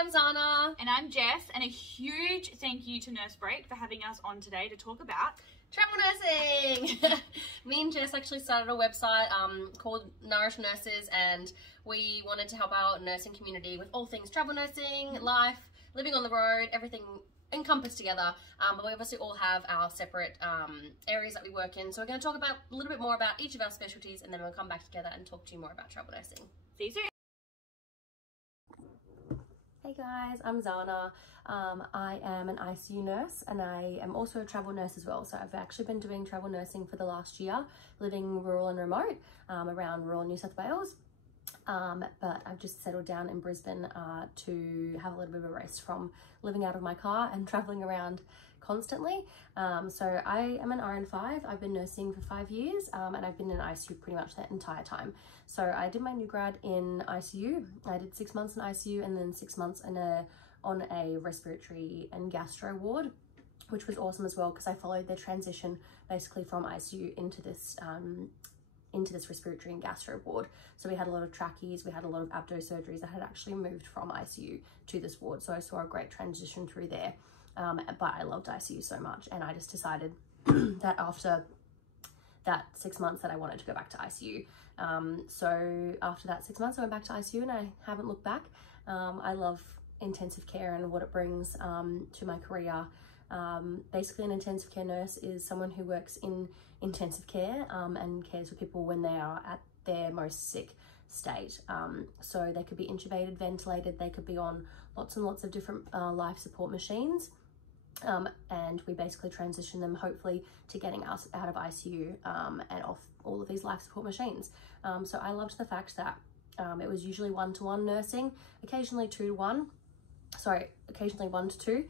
I'm Xana. And I'm Jess, and a huge thank you to Nurse Break for having us on today to talk about travel nursing. Me and Jess actually started a website called Nourished Nurses, and we wanted to help our nursing community with all things travel nursing, life, living on the road, everything encompassed together. But we obviously all have our separate areas that we work in. So we're going to talk about a little bit more about each of our specialties, and then we'll come back together and talk to you more about travel nursing. See you soon. Hey guys, I'm Xana. I am an ICU nurse, and I am also a travel nurse as well. So I've actually been doing travel nursing for the last year, living rural and remote around rural New South Wales. But I've just settled down in Brisbane to have a little bit of a rest from living out of my car and traveling around constantly. So I am an RN5. I've been nursing for 5 years, and I've been in ICU pretty much that entire time. So I did my new grad in ICU. I did 6 months in ICU and then 6 months on a respiratory and gastro ward, which was awesome as well because I followed the transition basically from ICU into this respiratory and gastro ward. So we had a lot of trachees, we had a lot of abdo surgeries that had actually moved from ICU to this ward. So I saw a great transition through there. But I loved ICU so much, and I just decided that after that 6 months that I wanted to go back to ICU. So after that 6 months I went back to ICU and I haven't looked back. I love intensive care and what it brings to my career. Basically an intensive care nurse is someone who works in intensive care and cares for people when they are at their most sick state. So they could be intubated, ventilated, they could be on lots and lots of different life support machines. And we basically transition them hopefully to getting us out of ICU and off all of these life support machines. So I loved the fact that it was usually 1-to-1 nursing, occasionally 2-to-1. Sorry, occasionally 1-to-2.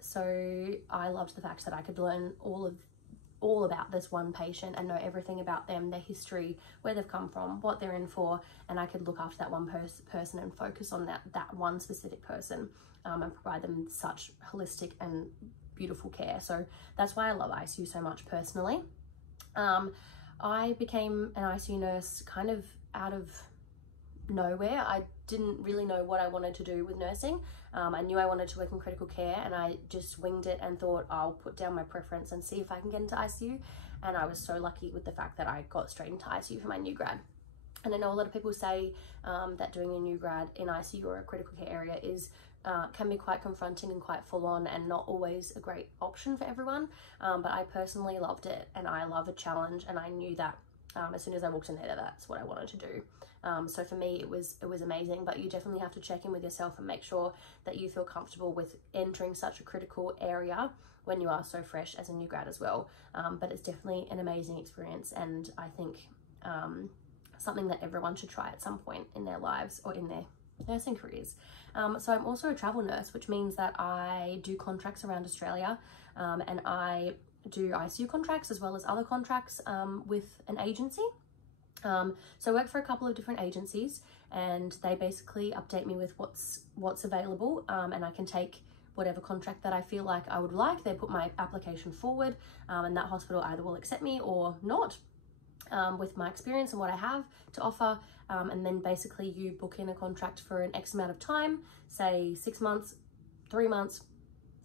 So I loved the fact that I could learn all about this one patient and know everything about them, their history, where they've come from, what they're in for, and I could look after that one person and focus on that one specific person and provide them such holistic and beautiful care. So that's why I love ICU so much personally. I became an ICU nurse kind of out of nowhere. I didn't really know what I wanted to do with nursing. I knew I wanted to work in critical care, and I just winged it and thought I'll put down my preference and see if I can get into ICU. And I was so lucky with the fact that I got straight into ICU for my new grad. And I know a lot of people say that doing a new grad in ICU or a critical care area can be quite confronting and quite full on and not always a great option for everyone. But I personally loved it, and I love a challenge, and I knew that as soon as I walked in there, that's what I wanted to do. So for me, it was amazing, but you definitely have to check in with yourself and make sure that you feel comfortable with entering such a critical area when you are so fresh as a new grad as well. But it's definitely an amazing experience, and I think something that everyone should try at some point in their lives or in their nursing careers. So I'm also a travel nurse, which means that I do contracts around Australia, and I do ICU contracts as well as other contracts with an agency. So I work for a couple of different agencies, and they basically update me with what's available, and I can take whatever contract that I feel like I would like. They put my application forward, and that hospital either will accept me or not, with my experience and what I have to offer. And then basically you book in a contract for an X amount of time, say 6 months, 3 months,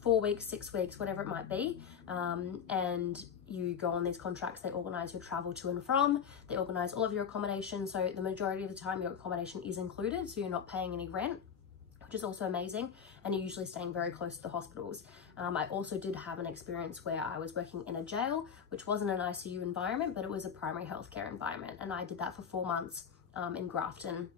4 weeks, 6 weeks, whatever it might be, and you go on these contracts. They organise your travel to and from, they organise all of your accommodation, so the majority of the time your accommodation is included, so you're not paying any rent, which is also amazing, and you're usually staying very close to the hospitals. I also did have an experience where I was working in a jail, which wasn't an ICU environment, but it was a primary healthcare environment, and I did that for 4 months in Grafton.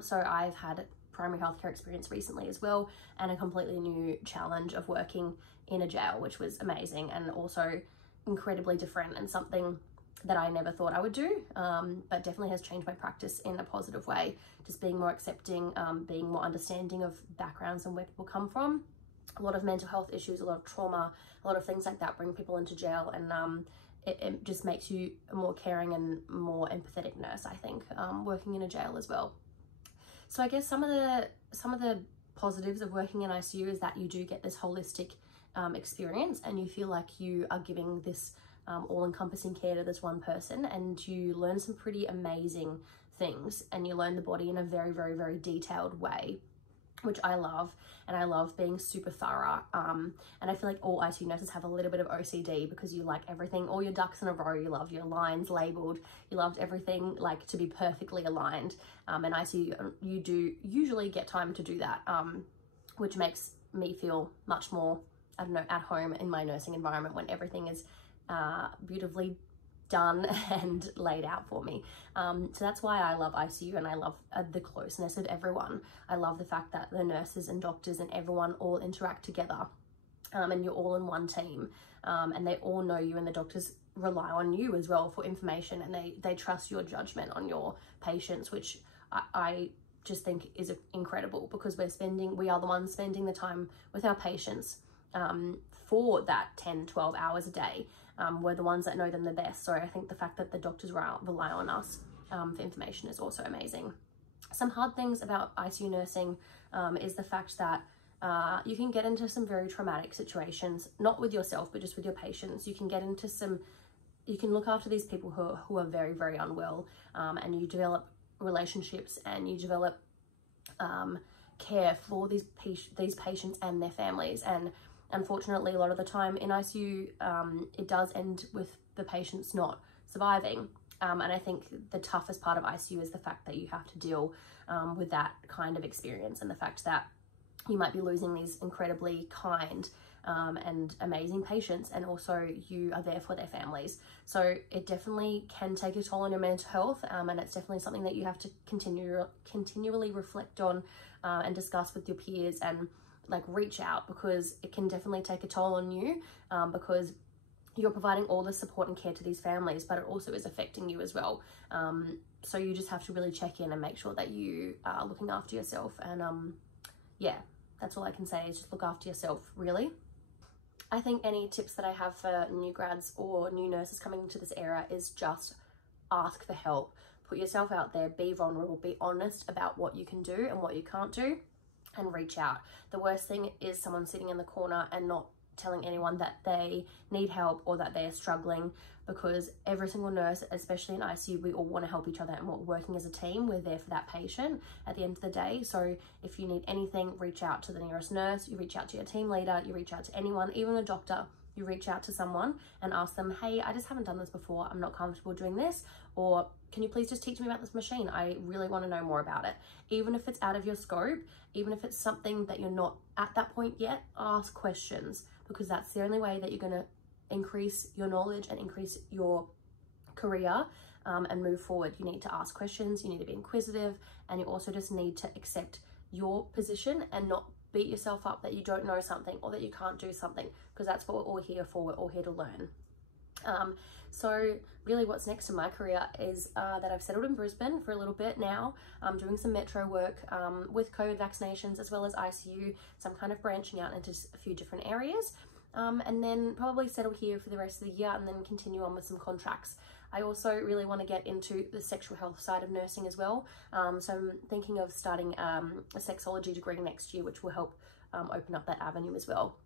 So I've had primary healthcare experience recently as well, and a completely new challenge of working in a jail, which was amazing and also incredibly different and something that I never thought I would do, but definitely has changed my practice in a positive way, just being more accepting, being more understanding of backgrounds and where people come from. A lot of mental health issues, a lot of trauma, a lot of things like that bring people into jail, and it just makes you a more caring and more empathetic nurse, I think, working in a jail as well. So I guess some of the positives of working in ICU is that you do get this holistic experience, and you feel like you are giving this all-encompassing care to this one person, and you learn some pretty amazing things, and you learn the body in a very, very, very detailed way. which I love, and I love being super thorough. And I feel like all ICU nurses have a little bit of OCD because you like everything, all your ducks in a row, you love your lines labeled, you loved everything like to be perfectly aligned. And ICU, you do usually get time to do that, which makes me feel much more, I don't know, at home in my nursing environment when everything is beautifully done and laid out for me. So that's why I love ICU, and I love the closeness of everyone. I love the fact that the nurses and doctors and everyone all interact together, and you're all in one team, and they all know you, and the doctors rely on you as well for information, and they trust your judgment on your patients, which I just think is incredible, because we are the ones spending the time with our patients for that 10-12 hours a day. We're the ones that know them the best. So I think the fact that the doctors rely on us for information is also amazing. Some hard things about ICU nursing is the fact that you can get into some very traumatic situations, not with yourself, but just with your patients. You can get into you can look after these people who are very, very unwell, and you develop relationships, and you develop care for these patients and their families. And unfortunately, a lot of the time in ICU, it does end with the patients not surviving. And I think the toughest part of ICU is the fact that you have to deal with that kind of experience, and the fact that you might be losing these incredibly kind and amazing patients, and also you are there for their families. So it definitely can take a toll on your mental health, and it's definitely something that you have to continually reflect on and discuss with your peers, and like reach out, because it can definitely take a toll on you, because you're providing all the support and care to these families, but it also is affecting you as well. So you just have to really check in and make sure that you are looking after yourself. And yeah, that's all I can say, is just look after yourself, really. I think any tips that I have for new grads or new nurses coming into this era is just ask for help. Put yourself out there, be vulnerable, be honest about what you can do and what you can't do, and reach out. The worst thing is someone sitting in the corner and not telling anyone that they need help or that they are struggling, because every single nurse, especially in ICU, we all want to help each other, and we're working as a team. We're there for that patient at the end of the day. So if you need anything, reach out to the nearest nurse, you reach out to your team leader, you reach out to anyone, even a doctor. You reach out to someone and ask them, hey, I just haven't done this before, I'm not comfortable doing this, or can you please just teach me about this machine? I really want to know more about it. Even if it's out of your scope, even if it's something that you're not at that point yet, ask questions, because that's the only way that you're going to increase your knowledge and increase your career and move forward. You need to ask questions, you need to be inquisitive, and you also just need to accept your position and not beat yourself up that you don't know something or that you can't do something, because that's what we're all here for. We're all here to learn. So really what's next in my career is that I've settled in Brisbane for a little bit now. I'm doing some metro work with COVID vaccinations as well as ICU, so I'm kind of branching out into a few different areas, and then probably settle here for the rest of the year and then continue on with some contracts. I also really want to get into the sexual health side of nursing as well, so I'm thinking of starting a sexology degree next year, which will help open up that avenue as well.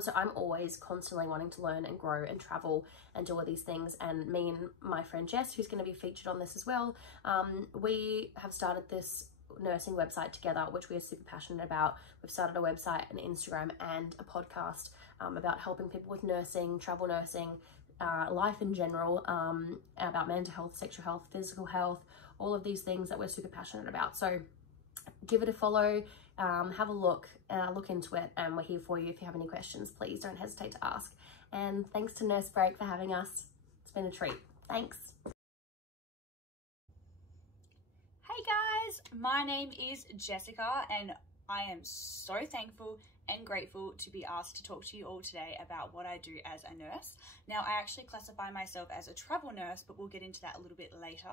So I'm always constantly wanting to learn and grow and travel and do all these things. And me and my friend Jess, who's going to be featured on this as well, we have started this nursing website together, which we are super passionate about. We've started a website, an Instagram and a podcast about helping people with nursing, travel nursing, life in general, about mental health, sexual health, physical health, all of these things that we're super passionate about. So give it a follow, have a look into it, and we're here for you. If you have any questions, please don't hesitate to ask. And thanks to Nurse Break for having us. It's been a treat. Thanks. Hey guys, my name is Jessica, and I am so thankful and grateful to be asked to talk to you all today about what I do as a nurse. Now, I actually classify myself as a travel nurse, but we'll get into that a little bit later.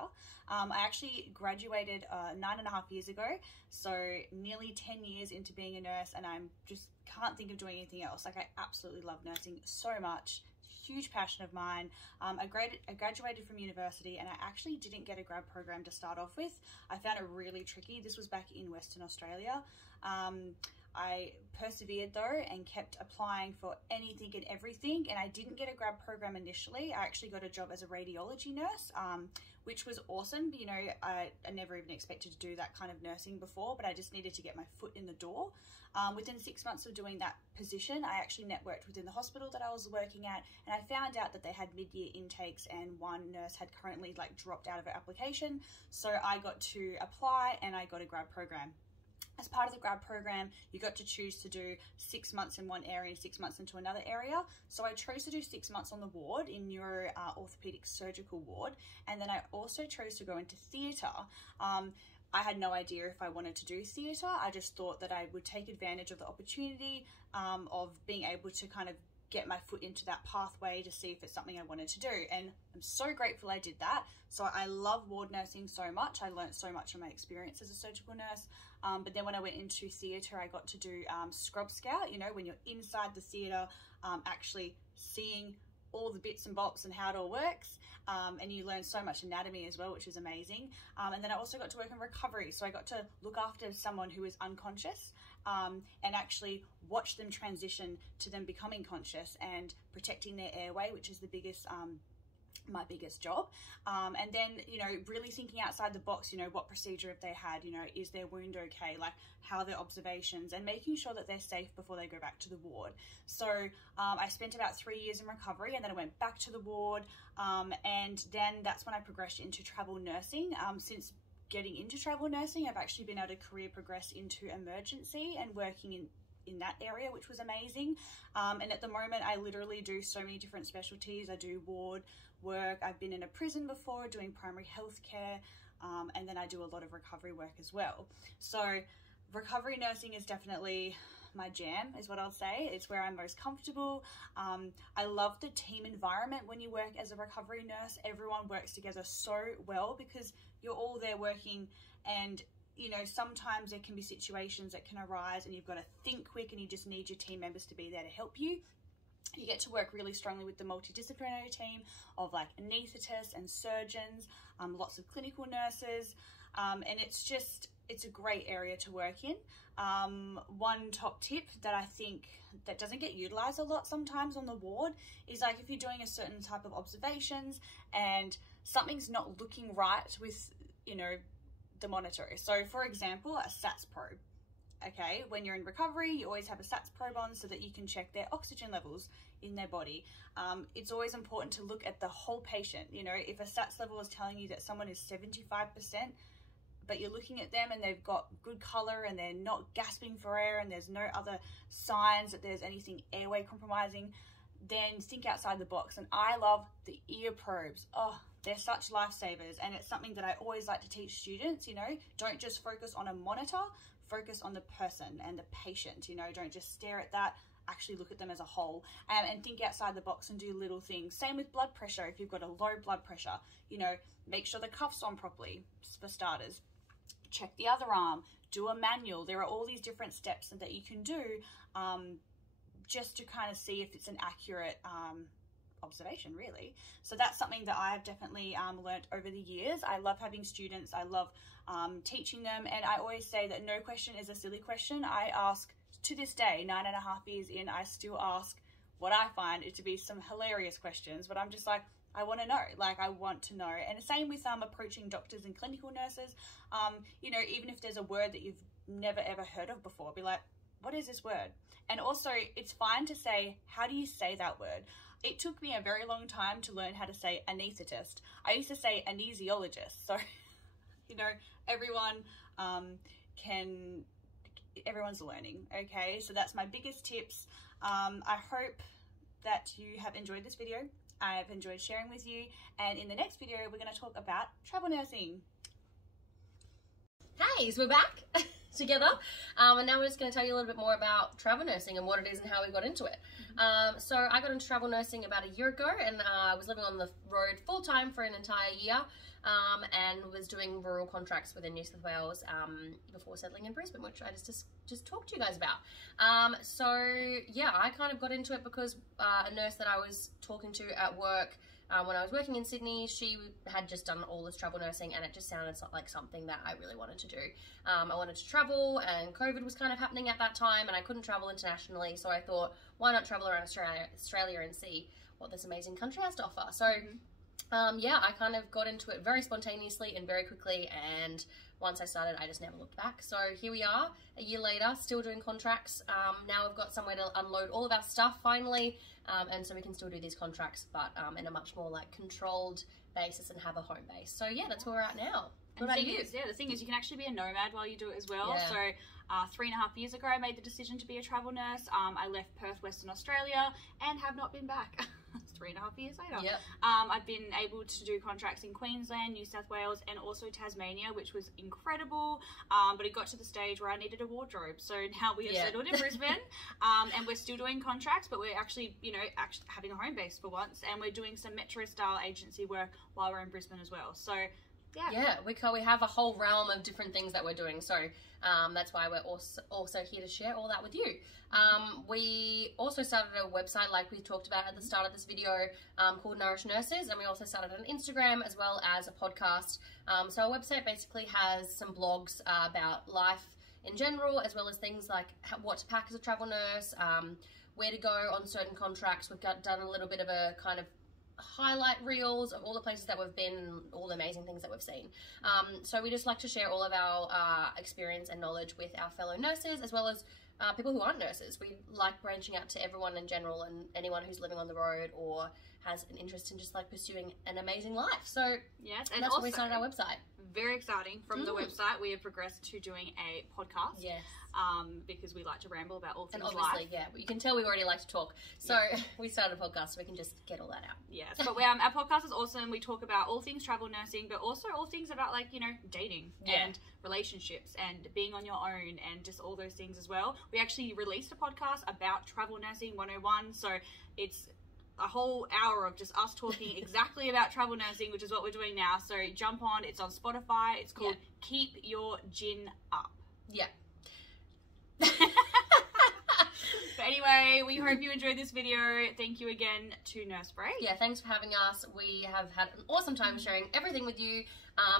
I actually graduated 9.5 years ago, so nearly 10 years into being a nurse, and I'm just can't think of doing anything else. Like, I absolutely love nursing so much. Huge passion of mine. I graduated from university, and I actually didn't get a grad program to start off with. I found it really tricky. This was back in Western Australia. I persevered though and kept applying for anything and everything, and I didn't get a grad program initially. I actually got a job as a radiology nurse, which was awesome. You know, I never even expected to do that kind of nursing before, but I just needed to get my foot in the door. Within 6 months of doing that position, I actually networked within the hospital that I was working at, and I found out that they had mid-year intakes and one nurse had currently like dropped out of her application. So I got to apply and I got a grad program. As part of the grad program, you got to choose to do 6 months in one area and 6 months into another area. So I chose to do 6 months on the ward in neuro orthopedic surgical ward, and then I also chose to go into theatre. I had no idea if I wanted to do theatre. I just thought that I would take advantage of the opportunity of being able to kind of get my foot into that pathway to see if it's something I wanted to do, and I'm so grateful I did that. So I love ward nursing so much. I learned so much from my experience as a surgical nurse. But then when I went into theatre, I got to do scrub scout, you know, when you're inside the theatre, actually seeing all the bits and bobs and how it all works. And you learn so much anatomy as well, which is amazing. And then I also got to work in recovery. So I got to look after someone who is unconscious and actually watch them transition to them becoming conscious and protecting their airway, which is the biggest my biggest job. And then, you know, really thinking outside the box, you know, what procedure have they had, you know, is their wound okay, like how are their observations, and making sure that they're safe before they go back to the ward. So I spent about 3 years in recovery, and then I went back to the ward, and then that's when I progressed into travel nursing. Since getting into travel nursing, I've actually been able to career progress into emergency and working in that area, which was amazing. And at the moment I literally do so many different specialties. I do ward work, I've been in a prison before doing primary health care, and then I do a lot of recovery work as well. So recovery nursing is definitely my jam, is what I'll say. It's where I'm most comfortable. I love the team environment when you work as a recovery nurse. Everyone works together so well because you're all there working, and you know, sometimes there can be situations that can arise and you've got to think quick and you just need your team members to be there to help you. You get to work really strongly with the multidisciplinary team of like anaesthetists and surgeons, lots of clinical nurses, and it's a great area to work in. One top tip that I think that doesn't get utilized a lot sometimes on the ward is like if you're doing a certain type of observations and something's not looking right with, you know, the monitor. So for example, a SATS probe. Okay, when you're in recovery, you always have a SATS probe on so that you can check their oxygen levels in their body. It's always important to look at the whole patient. You know, if a SATS level is telling you that someone is 75%, but you're looking at them and they've got good color and they're not gasping for air and there's no other signs that there's anything airway compromising, then think outside the box. And I love the ear probes. Oh, they're such lifesavers, and it's something that I always like to teach students. You know, don't just focus on a monitor, focus on the person and the patient. You know, don't just stare at that, actually look at them as a whole, and think outside the box and do little things. Same with blood pressure. If you've got a low blood pressure, you know, make sure the cuff's on properly for starters. Check the other arm, do a manual. There are all these different steps that you can do just to kind of see if it's an accurate observation, really. So that's something that I've definitely learnt over the years. I love having students. I love teaching them, and I always say that no question is a silly question. I ask, to this day, 9.5 years in, I still ask what I find it to be some hilarious questions, but I'm just like, I want to know, like I want to know. And the same with approaching doctors and clinical nurses. You know, even if there's a word that you've never ever heard of before, be like, what is this word? And also, it's fine to say, how do you say that word? It took me a very long time to learn how to say anaesthetist. I used to say anesthesiologist. So, you know, everyone's learning, okay? So that's my biggest tips. I hope that you have enjoyed this video. I've enjoyed sharing with you, and in the next video, we're going to talk about travel nursing. Hey, so we're back together, and now we're just going to tell you a little bit more about travel nursing and what it is and how we got into it. So I got into travel nursing about a year ago, and I was living on the road full-time for an entire year, and was doing rural contracts within New South Wales before settling in Brisbane, which I just talked to you guys about. So yeah, I kind of got into it because a nurse that I was talking to at work when I was working in Sydney, she had just done all this travel nursing, and it just sounded like something that I really wanted to do. I wanted to travel, and COVID was kind of happening at that time, and I couldn't travel internationally, so I thought, why not travel around Australia and see what this amazing country has to offer? So yeah, I kind of got into it very spontaneously and very quickly, and once I started, I just never looked back. So here we are, a year later, still doing contracts. Now we've got somewhere to unload all of our stuff finally, and so we can still do these contracts, but in a much more like controlled basis and have a home base. So yeah, that's where we're at now. What about you? The thing is, you can actually be a nomad while you do it as well. Yeah. So 3.5 years ago, I made the decision to be a travel nurse. I left Perth, Western Australia, and have not been back. 3.5 years later. Yep. I've been able to do contracts in Queensland, New South Wales, and also Tasmania, which was incredible. But it got to the stage where I needed a wardrobe. So now we have settled in Brisbane, and we're still doing contracts, but we're actually, you know, having a home base for once, and we're doing some metro style agency work while we're in Brisbane as well. So yeah, we have a whole realm of different things that we're doing, so that's why we're also here to share all that with you. We also started a website, like we talked about at the start of this video, called Nourished Nurses, and we also started an Instagram as well as a podcast. So our website basically has some blogs about life in general, as well as things like what to pack as a travel nurse, where to go on certain contracts. We've done a little bit of a kind of highlight reels of all the places that we've been and all the amazing things that we've seen. So we just like to share all of our experience and knowledge with our fellow nurses, as well as people who aren't nurses. We like branching out to everyone in general, and anyone who's living on the road or has an interest in just like pursuing an amazing life. So yes, and that's why we started our website. Very exciting. From the website, we have progressed to doing a podcast. Yes. Because we like to ramble about all things and obviously, life. yeah, you can tell we already like to talk. So we started a podcast so we can just get all that out. Yes, but our podcast is awesome. We talk about all things travel nursing, but also all things about, like, you know, dating and relationships and being on your own and just all those things as well. We actually released a podcast about Travel Nursing 101, so it's a whole hour of just us talking exactly about travel nursing, which is what we're doing now. So jump on. It's on Spotify. It's called Keep Your Gin Up. Yeah. But anyway, we hope you enjoyed this video. Thank you again to Nurse Break. Yeah, thanks for having us. We have had an awesome time sharing everything with you,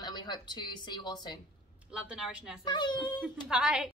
and we hope to see you all soon. Love the Nourished Nurses. Bye. Bye.